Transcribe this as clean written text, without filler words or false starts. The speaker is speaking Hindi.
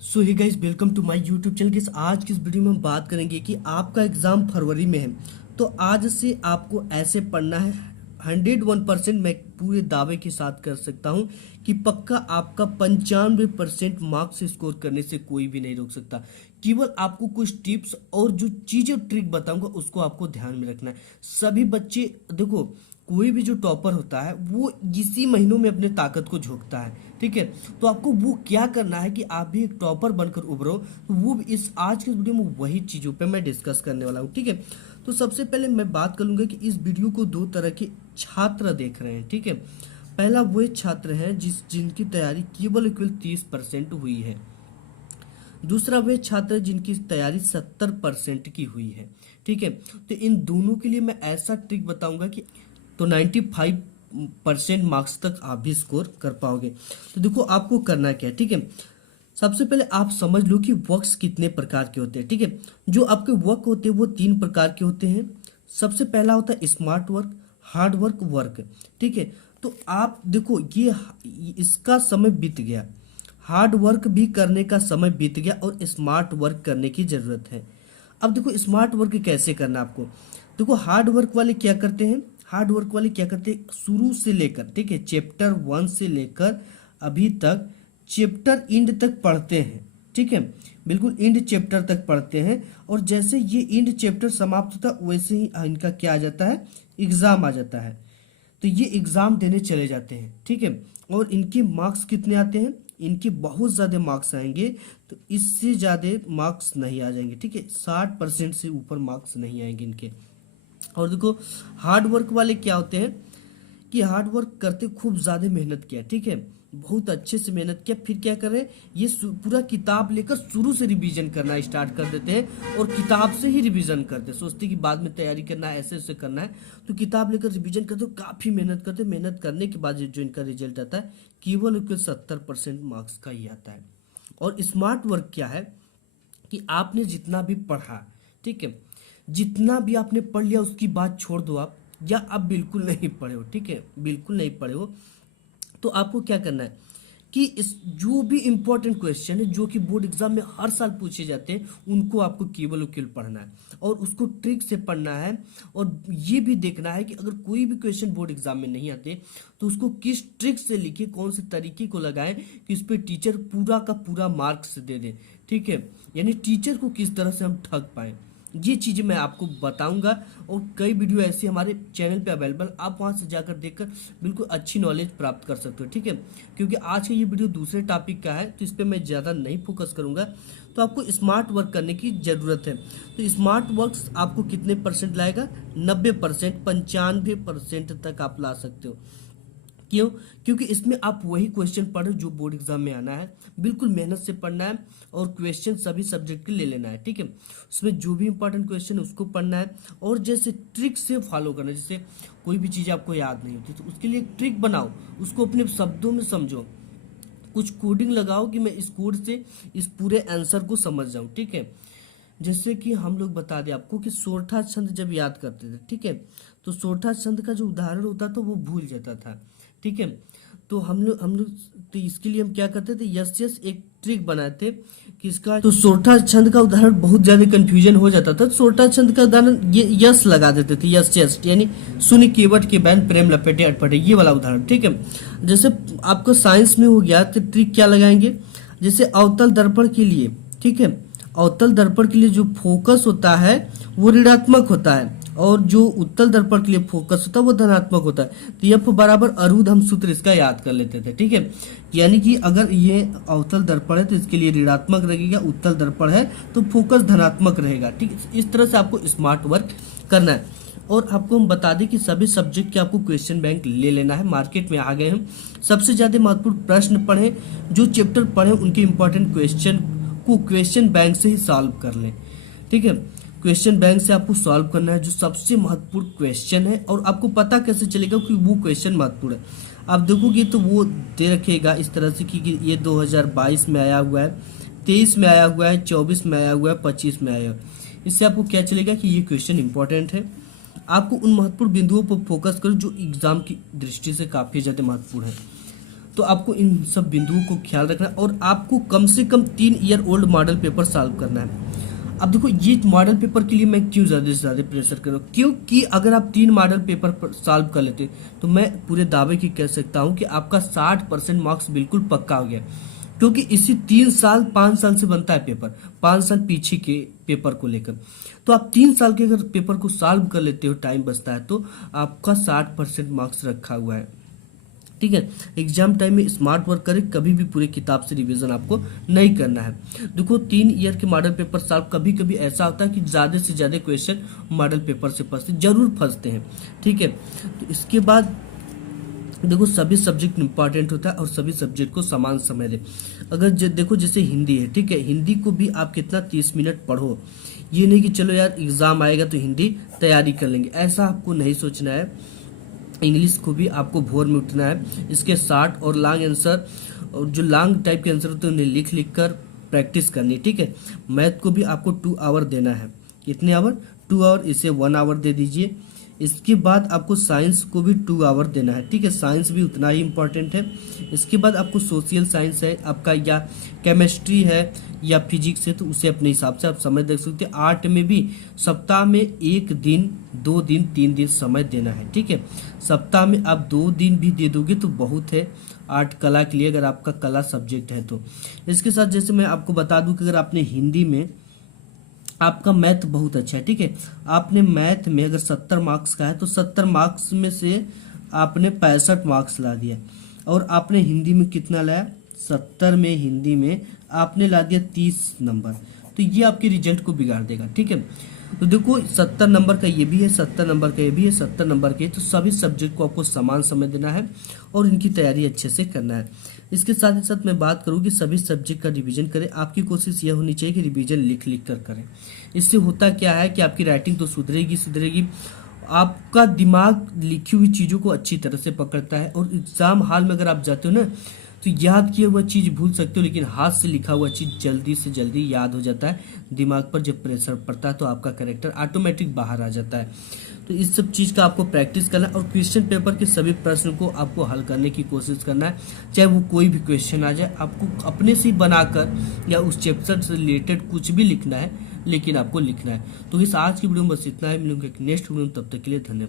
So hey guys, welcome to my YouTube channel. Guys, आज की इस वीडियो में हम बात करेंगे कि आपका एग्जाम फरवरी में है, तो आज से आपको ऐसे पढ़ना है। 101% मैं पूरे दावे के साथ कर सकता हूं कि पक्का आपका 95% मार्क्स स्कोर करने से कोई भी नहीं रोक सकता। केवल आपको कुछ टिप्स और जो चीजें ट्रिक बताऊंगा उसको आपको ध्यान में रखना है। सभी बच्चे देखो, कोई भी जो टॉपर होता है वो इसी महीनों में अपने ताकत को झोंकता है, ठीक है। तो आपको वो क्या करना है कि आप भी एक टॉपर बनकर उभरो, तो वो इस आज के वीडियो में वही चीजों पे मैं डिस्कस करने वाला हूँ, ठीक है। तो सबसे पहले मैं बात करूंगा कि इस वीडियो को दो तरह के छात्र देख रहे हैं, ठीक है। पहला वो छात्र हैं जिनकी तैयारी केवल 30% हुई है। दूसरा वे छात्र जिनकी तैयारी 70% की हुई है, ठीक है। तो इन दोनों के लिए मैं ऐसा ट्रिक बताऊंगा कि तो 95% मार्क्स तक आप भी स्कोर कर पाओगे। तो देखो आपको करना क्या है, ठीक है। सबसे पहले आप समझ लो कि वर्क्स कितने प्रकार के होते हैं, ठीक है। जो आपके वर्क होते हैं वो 3 प्रकार के होते हैं। सबसे पहला होता है smart work, hard work, work, ठीक है। तो आप देखो ये इसका समय बीत गया, हार्ड वर्क भी करने का समय बीत गया और स्मार्ट वर्क करने की जरूरत है। अब देखो स्मार्ट वर्क कैसे करना है आपको। देखो हार्ड वर्क वाले क्या करते हैं, हार्ड वर्क वाले क्या करते हैं, शुरू से लेकर, ठीक है, चैप्टर 1 से लेकर अभी तक चैप्टर इंड तक पढ़ते हैं, ठीक है। बिल्कुल इंड चैप्टर तक पढ़ते हैं और जैसे ये इंड चैप्टर समाप्त होता है वैसे ही इनका क्या आ जाता है, एग्जाम आ जाता है। तो ये एग्जाम देने चले जाते हैं, ठीक है। और इनके मार्क्स कितने आते हैं, इनके बहुत ज़्यादा मार्क्स आएंगे। तो इससे ज़्यादा मार्क्स नहीं आ जाएंगे, ठीक है। 60% से ऊपर मार्क्स नहीं आएंगे इनके। और देखो हार्ड वर्क वाले क्या होते हैं कि हार्ड वर्क करते खूब ज़्यादा मेहनत किया, ठीक है, बहुत अच्छे से मेहनत किया, फिर क्या करें, ये पूरा किताब लेकर शुरू से रिवीजन करना स्टार्ट कर देते हैं और किताब से ही रिवीजन करते हैं। सोचते कि बाद में तैयारी करना है, ऐसे ऐसे करना है, तो किताब लेकर रिवीजन करते हो, काफ़ी मेहनत करते, मेहनत करने के बाद जो इनका रिजल्ट आता है केवल 70% मार्क्स का ही आता है। और स्मार्ट वर्क क्या है कि आपने जितना भी पढ़ा, ठीक है, जितना भी आपने पढ़ लिया उसकी बात छोड़ दो आप, या आप बिल्कुल नहीं पढ़े हो, ठीक है, बिल्कुल नहीं पढ़े हो, तो आपको क्या करना है कि इस जो भी इंपॉर्टेंट क्वेश्चन है जो कि बोर्ड एग्जाम में हर साल पूछे जाते हैं उनको आपको केवल पढ़ना है और उसको ट्रिक से पढ़ना है। और ये भी देखना है कि अगर कोई भी क्वेश्चन बोर्ड एग्जाम में नहीं आते तो उसको किस ट्रिक से लिखे, कौन से तरीके को लगाएं कि उस पर टीचर पूरा का पूरा मार्क्स दे दे, ठीक है। यानी टीचर को किस तरह से हम ठग पाएं, ये चीज़ें मैं आपको बताऊंगा। और कई वीडियो ऐसी हमारे चैनल पे अवेलेबल, आप वहां से जाकर देखकर बिल्कुल अच्छी नॉलेज प्राप्त कर सकते हो, ठीक है। क्योंकि आज का ये वीडियो दूसरे टॉपिक का है तो इस पर मैं ज़्यादा नहीं फोकस करूंगा। तो आपको स्मार्ट वर्क करने की ज़रूरत है। तो स्मार्ट वर्क आपको कितने परसेंट लाएगा, 90%, 95% तक आप ला सकते हो। क्यों, क्योंकि इसमें आप वही क्वेश्चन पढ़ो जो बोर्ड एग्जाम में आना है, बिल्कुल मेहनत से पढ़ना है और क्वेश्चन सभी सब्जेक्ट के ले लेना है, ठीक है। उसमें जो भी इंपॉर्टेंट क्वेश्चन है उसको पढ़ना है और जैसे ट्रिक से फॉलो करना है। जैसे कोई भी चीज़ आपको याद नहीं होती तो उसके लिए एक ट्रिक बनाओ, उसको अपने शब्दों में समझो, कुछ कोडिंग लगाओ कि मैं इस कोड से इस पूरे आंसर को समझ जाऊं, ठीक है। जैसे कि हम लोग बता दें आपको कि सोरठा छंद जब याद करते थे, ठीक है, तो सोरठा छंद का जो उदाहरण होता था वो भूल जाता था, ठीक है। तो हम लोग तो इसके लिए हम क्या करते थे, यस यस एक ट्रिक बनाए थे कि इसका तो सोरठा छंद का उदाहरण बहुत ज्यादा कंफ्यूजन हो जाता था, तो सोरठा छंद का उदाहरण ये यस लगा देते थे, यस यस, यानी सुनि केवट के बैन प्रेम लपेटे अटपटे, ये वाला उदाहरण, ठीक है। जैसे आपको साइंस में हो गया तो ट्रिक क्या लगाएंगे, जैसे अवतल दर्पण के लिए, ठीक है, अवतल दर्पण के लिए जो फोकस होता है वो ऋणात्मक होता है और जो उत्तल दर्पण के लिए फोकस होता है वो धनात्मक होता है। तो एफ बराबर अरुध हम सूत्र इसका याद कर लेते थे, ठीक है। यानी कि अगर ये अवतल दर्पण है तो इसके लिए ऋणात्मक रहेगा, उत्तल दर्पण है तो फोकस धनात्मक रहेगा, ठीक है। इस तरह से आपको स्मार्ट वर्क करना है। और आपको हम बता दें कि सभी सब्जेक्ट के आपको क्वेश्चन बैंक ले लेना है, मार्केट में आ गए हम। सबसे ज्यादा महत्वपूर्ण प्रश्न पढ़ें, जो चैप्टर पढ़ें उनके इंपॉर्टेंट क्वेश्चन को क्वेश्चन बैंक से ही सॉल्व कर लें, ठीक है। क्वेश्चन बैंक से आपको सॉल्व करना है जो सबसे महत्वपूर्ण क्वेश्चन है। और आपको पता कैसे चलेगा कि वो क्वेश्चन महत्वपूर्ण है, आप देखोगे तो वो दे रखेगा इस तरह से कि ये 2022 में आया हुआ है, 23 में आया हुआ है, 24 में आया हुआ है, 25 में आया हुआ है। इससे आपको क्या चलेगा कि ये क्वेश्चन इंपॉर्टेंट है। आपको उन महत्वपूर्ण बिंदुओं पर फोकस करो जो एग्जाम की दृष्टि से काफी ज्यादा महत्वपूर्ण है। तो आपको इन सब बिंदुओं को ख्याल रखना है और आपको कम से कम 3 year old model paper solve करना है। अब देखो ये मॉडल पेपर के लिए मैं क्यों ज़्यादा से ज़्यादा प्रेशर कर रहा हूँ, क्योंकि अगर आप 3 मॉडल पेपर सॉल्व कर लेते तो मैं पूरे दावे की कह सकता हूँ कि आपका 60% मार्क्स बिल्कुल पक्का हो गया, क्योंकि इसी 3 साल 5 साल से बनता है पेपर, 5 साल पीछे के पेपर को लेकर। तो आप 3 साल के अगर पेपर को सॉल्व कर लेते हो, टाइम बचता है, तो आपका 60% मार्क्स रखा हुआ है। ठीक है, एग्जाम टाइम में स्मार्ट वर्क करें, कभी भी पूरी किताब से रिवीजन आपको नहीं करना है। देखो 3 ईयर के मॉडल पेपर सॉल्व, कभी कभी ऐसा होता है कि ज़्यादा से ज़्यादा क्वेश्चन मॉडल पेपर से जरूर फंसते हैं। ठीक है, तो इसके बाद देखो सभी सब्जेक्ट इंपॉर्टेंट होता है और सभी सब्जेक्ट को समान समय दे। अगर देखो जैसे हिंदी है, ठीक है, हिंदी को भी आप कितना 30 मिनट पढ़ो। ये नहीं कि चलो यार एग्जाम आएगा तो हिंदी तैयारी कर लेंगे, ऐसा आपको नहीं सोचना है। इंग्लिश को भी आपको भोर में उठना है, इसके शॉर्ट और लॉन्ग आंसर, और जो लॉन्ग टाइप के आंसर होते हैं उन्हें लिख लिख कर प्रैक्टिस करनी है। ठीक है, मैथ को भी आपको 2 आवर देना है। कितने आवर? 2 आवर, इसे 1 आवर दे दीजिए। इसके बाद आपको साइंस को भी 2 आवर देना है। ठीक है, साइंस भी उतना ही इम्पोर्टेंट है। इसके बाद आपको सोशल साइंस है आपका, या केमिस्ट्री है या फिजिक्स है, तो उसे अपने हिसाब से आप समय दे सकते हैं। आर्ट में भी सप्ताह में 1 दिन, 2 दिन, 3 दिन समय देना है। ठीक है, सप्ताह में आप 2 दिन भी दे दोगे तो बहुत है आर्ट कला के लिए, अगर आपका कला सब्जेक्ट है तो। इसके साथ जैसे मैं आपको बता दूं कि अगर आपने हिंदी में, आपका मैथ बहुत अच्छा है, ठीक है, आपने मैथ में अगर 70 मार्क्स का है तो 70 मार्क्स में से आपने 65 मार्क्स ला दिया, और आपने हिंदी में कितना लाया? 70 में हिंदी में आपने ला दिया 30 नंबर, तो ये आपके रिजल्ट को बिगाड़ देगा। ठीक है, तो देखो 70 नंबर का ये भी है, 70 नंबर का ये भी है, 70 नंबर के, तो सभी सब्जेक्ट को आपको समान समय देना है और इनकी तैयारी अच्छे से करना है। इसके साथ ही साथ मैं बात करूँ कि सभी सब्जेक्ट का रिवीजन करें। आपकी कोशिश यह होनी चाहिए कि रिवीजन लिख लिख कर करें। इससे होता क्या है कि आपकी राइटिंग तो सुधरेगी, आपका दिमाग लिखी हुई चीज़ों को अच्छी तरह से पकड़ता है, और एग्जाम हॉल में अगर आप जाते हो ना तो याद किया हुआ चीज़ भूल सकते हो, लेकिन हाथ से लिखा हुआ चीज़ जल्दी से जल्दी याद हो जाता है। दिमाग पर जब प्रेशर पड़ता है तो आपका कैरेक्टर ऑटोमेटिक बाहर आ जाता है। तो इस सब चीज़ का आपको प्रैक्टिस करना है, और क्वेश्चन पेपर के सभी प्रश्न को आपको हल करने की कोशिश करना है, चाहे वो कोई भी क्वेश्चन आ जाए। आपको अपने से बनाकर या उस चैप्टर से रिलेटेड कुछ भी लिखना है, लेकिन आपको लिखना है। तो इस आज की वीडियो में बस इतना है। मिलूंगा एक नेक्स्ट वीडियो में, तब तक के लिए धन्यवाद।